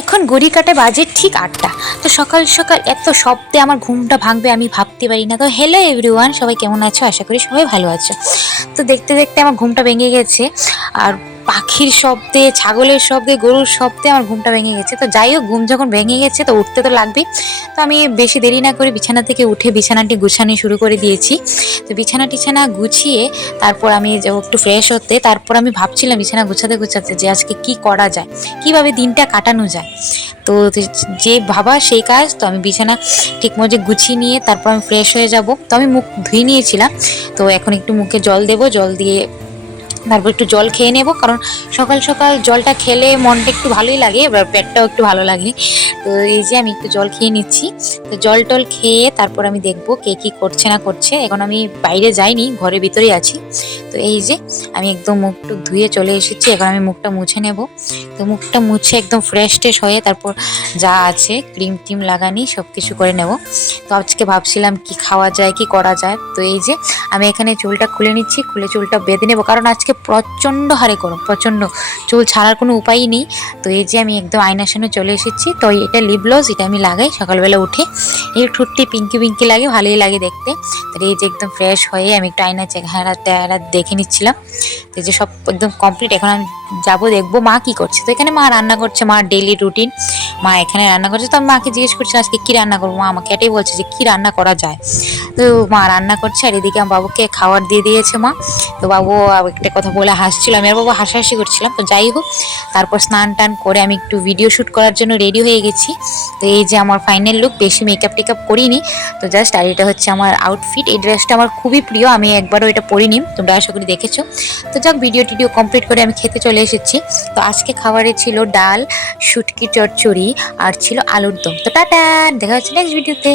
এখন ঘড়ি কাটা বাজে ঠিক 8টা। তো সকাল সকাল এত শব্দে আমার ঘুমটা ভাঙবে আমি ভাবতে পারি না। তো হ্যালো এভরিওয়ান, সবাই কেমন আছো? আশা করি সবাই ভালো আছো। তো দেখতে দেখতে আমার ঘুমটা ভেঙে গেছে, আর পাখির শব্দে, ছাগলের শব্দে, গরুর শব্দে আমার ঘুমটা ভেঙে গেছে। তো যাই হোক, ঘুম যখন ভেঙে গেছে তো উঠতে তো লাগবেই। তো আমি বেশি দেরি না করে বিছানা থেকে উঠে বিছানাটি গুছানো শুরু করে দিয়েছি। তো বিছানা টিছানা গুছিয়ে তারপর আমি যাবো একটু ফ্রেশ হতে। তারপর আমি ভাবছিলাম বিছানা গুছাতে গুছাতে যে আজকে কি করা যায়, কিভাবে দিনটা কাটানো যায়। তো যে ভাবা সেই কাজ। তো আমি বিছানা ঠিক মতো গুছিয়ে নিয়ে তারপর আমি ফ্রেশ হয়ে যাব। তো আমি মুখ ধুয়ে নিয়েছিলাম, তো এখন একটু মুখে জল দেবো, জল দিয়ে তারপর একটু জল খেয়ে নেব, কারণ সকাল সকাল জলটা খেলে মনটা একটু ভালোই লাগে, এবার পেটটাও একটু ভালো লাগে। তো এই যে আমি একটু জল খেয়ে নিচ্ছি। তো জল টল খেয়ে তারপর আমি দেখবো কে কী করছে না করছে। এখন আমি বাইরে যাইনি, ঘরের ভিতরেই আছি। তো এই যে আমি একদম মুখ টুক ধুয়ে চলে এসেছি, এখন আমি মুখটা মুছে নেব। তো মুখটা মুছে একদম ফ্রেশ ট্রেশ হয়ে তারপর যা আছে ক্রিম টিম লাগানি সব কিছু করে নেব। তো আজকে ভাবছিলাম কি খাওয়া যায়, কি করা যায়। তো এই যে আমি এখানে চুলটা খুলে নিচ্ছি, খুলে চুলটা বেঁধে নেবো, কারণ আজকে প্রচণ্ড হারে গরম, প্রচণ্ড, চুল ছাড়ার কোনো উপায়ই নেই। তো এই যে আমি একদম আয়নার সামনে চলে এসেছি। তো এটা লিপ গ্লস, এটা আমি লাগাই সকালবেলা উঠে। এই ঠোঁটটি পিঙ্কি পিঙ্কি লাগে, ভালোই লাগে দেখতে। তো এই যে একদম ফ্রেশ হয়ে আমি একটু আয়না চেহারা দেখে নিচ্ছিলাম। তো এই যে সব একদম কমপ্লিট। এখন আমি যাবো, দেখবো মা কি করছে। তো এখানে মা রান্না করছে, মা ডেইলি রুটিন, মা এখানে রান্না করছে। তো আমি মাকে জিজ্ঞেস করছি আজকে কী রান্না করবো। মা আমাকে এটাই বলছে যে কী রান্না করা যায়। তো মা রান্না করছে, আর এদিকে আমার বাবুকে খাবার দিয়ে দিয়েছে মা। তো বাবু একটা কথা বলে হাসছিল, আমি আর বাবু হাসাহাসি করছিলাম। তো যাই হোক, তারপর স্নান টান করে আমি একটু ভিডিও শ্যুট করার জন্য রেডি হয়ে গেছি। তো এই যে আমার ফাইনাল লুক, বেশি মেকআপ টেকআপ করিনি। তো জাস্ট, আর এটা হচ্ছে আমার আউটফিট। এই ড্রেসটা আমার খুবই প্রিয়, আমি একবারও এটা পরিনি, তোমরা আশা করি দেখেছো। তো যাক, ভিডিও টিডিও কমপ্লিট করে আমি খেতে চলে এসেছি। তো আজকে খাবারে ছিল ডাল, শুটকি চচ্চড়ি, আর ছিল আলুর দম। তো টাটা, দেখা হচ্ছে নেক্সট ভিডিওতে।